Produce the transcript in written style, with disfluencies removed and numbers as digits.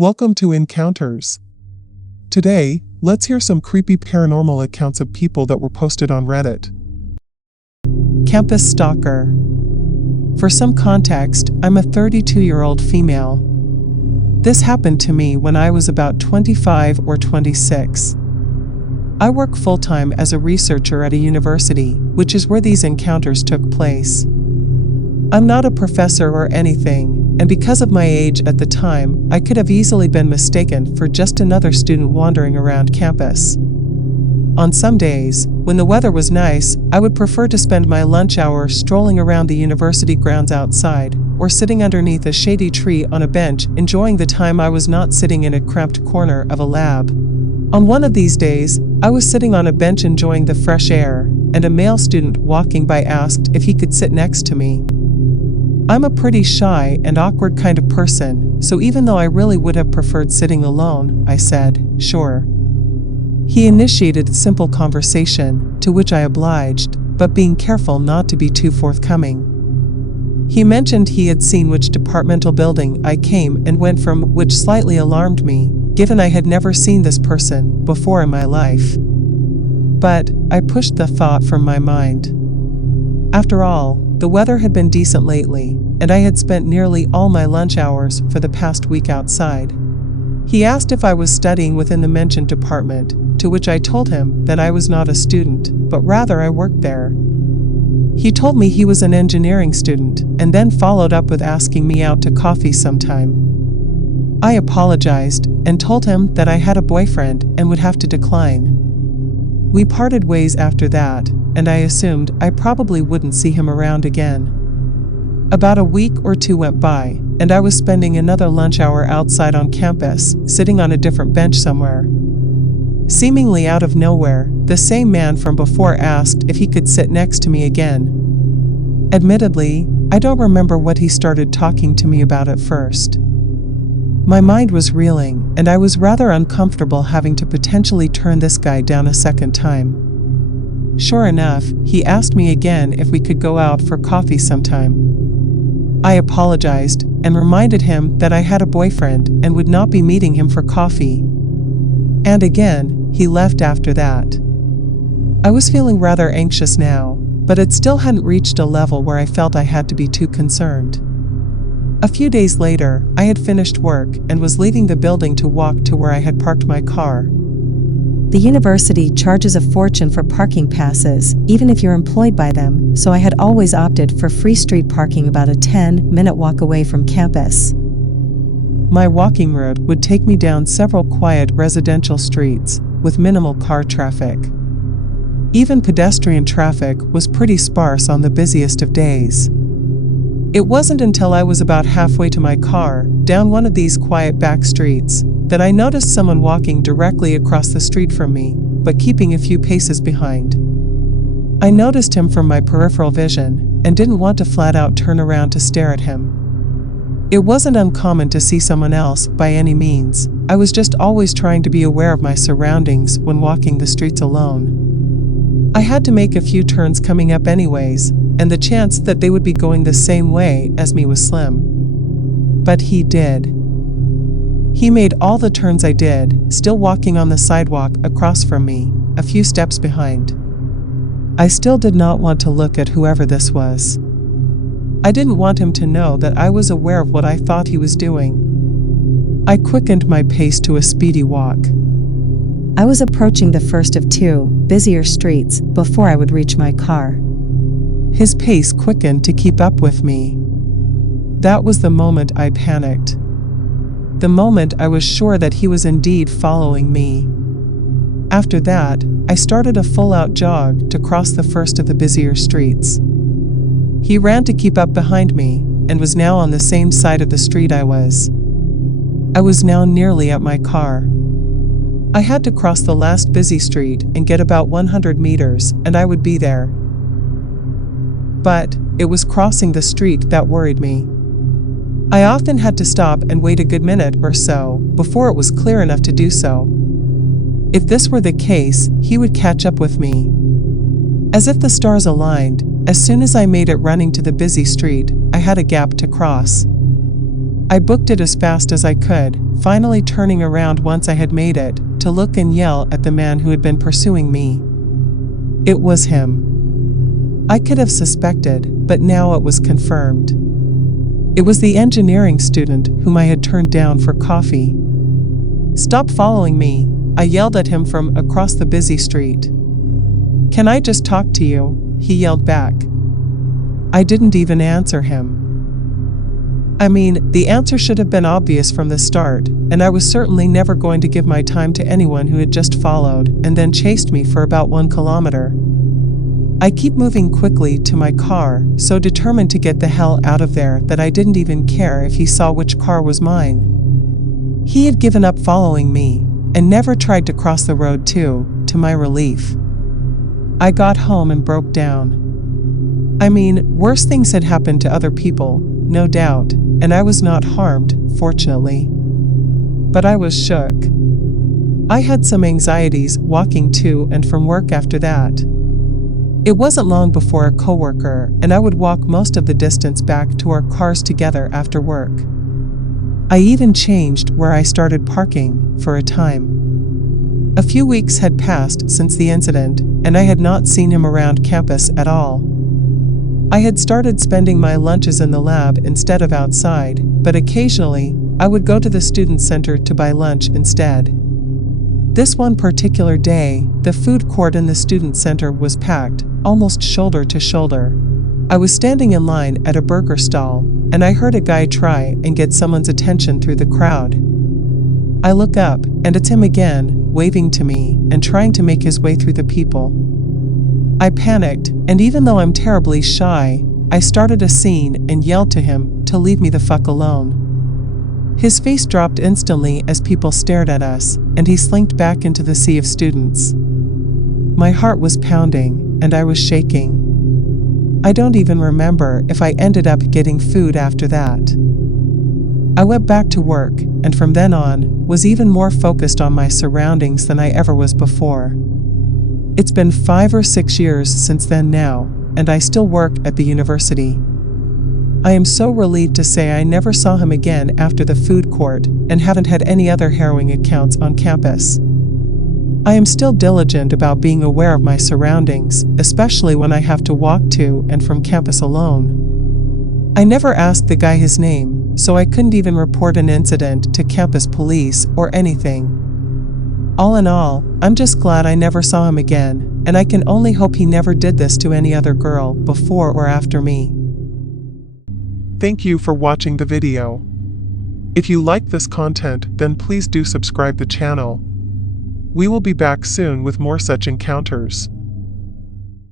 Welcome to Encounters. Today, let's hear some creepy paranormal accounts of people that were posted on Reddit. Campus stalker. For some context, I'm a 32-year-old female. This happened to me when I was about 25 or 26. I work full-time as a researcher at a university, which is where these encounters took place. I'm not a professor or anything, and because of my age at the time, I could have easily been mistaken for just another student wandering around campus. On some days, when the weather was nice, I would prefer to spend my lunch hour strolling around the university grounds outside, or sitting underneath a shady tree on a bench enjoying the time I was not sitting in a cramped corner of a lab. On one of these days, I was sitting on a bench enjoying the fresh air, and a male student walking by asked if he could sit next to me. I'm a pretty shy and awkward kind of person, so even though I really would have preferred sitting alone, I said, "Sure." He initiated a simple conversation, to which I obliged, but being careful not to be too forthcoming. He mentioned he had seen which departmental building I came and went from, which slightly alarmed me, given I had never seen this person before in my life. But I pushed the thought from my mind. After all, the weather had been decent lately, and I had spent nearly all my lunch hours for the past week outside. He asked if I was studying within the mentioned department, to which I told him that I was not a student, but rather I worked there. He told me he was an engineering student, and then followed up with asking me out to coffee sometime. I apologized, and told him that I had a boyfriend and would have to decline. We parted ways after that, and I assumed I probably wouldn't see him around again. About a week or two went by, and I was spending another lunch hour outside on campus, sitting on a different bench somewhere. Seemingly out of nowhere, the same man from before asked if he could sit next to me again. Admittedly, I don't remember what he started talking to me about at first. My mind was reeling, and I was rather uncomfortable having to potentially turn this guy down a second time. Sure enough, he asked me again if we could go out for coffee sometime. I apologized and reminded him that I had a boyfriend and would not be meeting him for coffee. And again, he left after that. I was feeling rather anxious now, but it still hadn't reached a level where I felt I had to be too concerned. A few days later, I had finished work and was leaving the building to walk to where I had parked my car. The university charges a fortune for parking passes, even if you're employed by them, so I had always opted for free street parking about a 10-minute walk away from campus. My walking route would take me down several quiet residential streets, with minimal car traffic. Even pedestrian traffic was pretty sparse on the busiest of days. It wasn't until I was about halfway to my car, down one of these quiet back streets, that I noticed someone walking directly across the street from me, but keeping a few paces behind. I noticed him from my peripheral vision, and didn't want to flat out turn around to stare at him. It wasn't uncommon to see someone else, by any means. I was just always trying to be aware of my surroundings when walking the streets alone. I had to make a few turns coming up anyways, and the chance that they would be going the same way as me was slim. But he did. He made all the turns I did, still walking on the sidewalk across from me, a few steps behind. I still did not want to look at whoever this was. I didn't want him to know that I was aware of what I thought he was doing. I quickened my pace to a speedy walk. I was approaching the first of two, busier streets, before I would reach my car. His pace quickened to keep up with me. That was the moment I panicked. The moment I was sure that he was indeed following me. After that, I started a full-out jog to cross the first of the busier streets. He ran to keep up behind me, and was now on the same side of the street I was. I was now nearly at my car. I had to cross the last busy street and get about 100 meters, and I would be there. But it was crossing the street that worried me. I often had to stop and wait a good minute or so before it was clear enough to do so. If this were the case, he would catch up with me. As if the stars aligned, as soon as I made it running to the busy street, I had a gap to cross. I booked it as fast as I could, finally turning around once I had made it, to look and yell at the man who had been pursuing me. It was him. I could have suspected, but now it was confirmed. It was the engineering student whom I had turned down for coffee. "Stop following me," I yelled at him from across the busy street. "Can I just talk to you?" he yelled back. I didn't even answer him. I mean, the answer should have been obvious from the start, and I was certainly never going to give my time to anyone who had just followed and then chased me for about 1 kilometer. I keep moving quickly to my car, so determined to get the hell out of there that I didn't even care if he saw which car was mine. He had given up following me, and never tried to cross the road too, to my relief. I got home and broke down. I mean, worse things had happened to other people, no doubt, and I was not harmed, fortunately. But I was shook. I had some anxieties walking to and from work after that. It wasn't long before a coworker and I would walk most of the distance back to our cars together after work. I even changed where I started parking, for a time. A few weeks had passed since the incident, and I had not seen him around campus at all. I had started spending my lunches in the lab instead of outside, but occasionally, I would go to the student center to buy lunch instead. This one particular day, the food court in the student center was packed, almost shoulder to shoulder. I was standing in line at a burger stall, and I heard a guy try and get someone's attention through the crowd. I look up, and it's him again, waving to me and trying to make his way through the people. I panicked, and even though I'm terribly shy, I started a scene and yelled to him to leave me the fuck alone. His face dropped instantly as people stared at us, and he slinked back into the sea of students. My heart was pounding, and I was shaking. I don't even remember if I ended up getting food after that. I went back to work, and from then on, was even more focused on my surroundings than I ever was before. It's been 5 or 6 years since then now, and I still work at the university. I am so relieved to say I never saw him again after the food court, and haven't had any other harrowing accounts on campus. I am still diligent about being aware of my surroundings, especially when I have to walk to and from campus alone. I never asked the guy his name, so I couldn't even report an incident to campus police or anything. All in all, I'm just glad I never saw him again, and I can only hope he never did this to any other girl before or after me. Thank you for watching the video. If you like this content, then please do subscribe the channel. We will be back soon with more such encounters.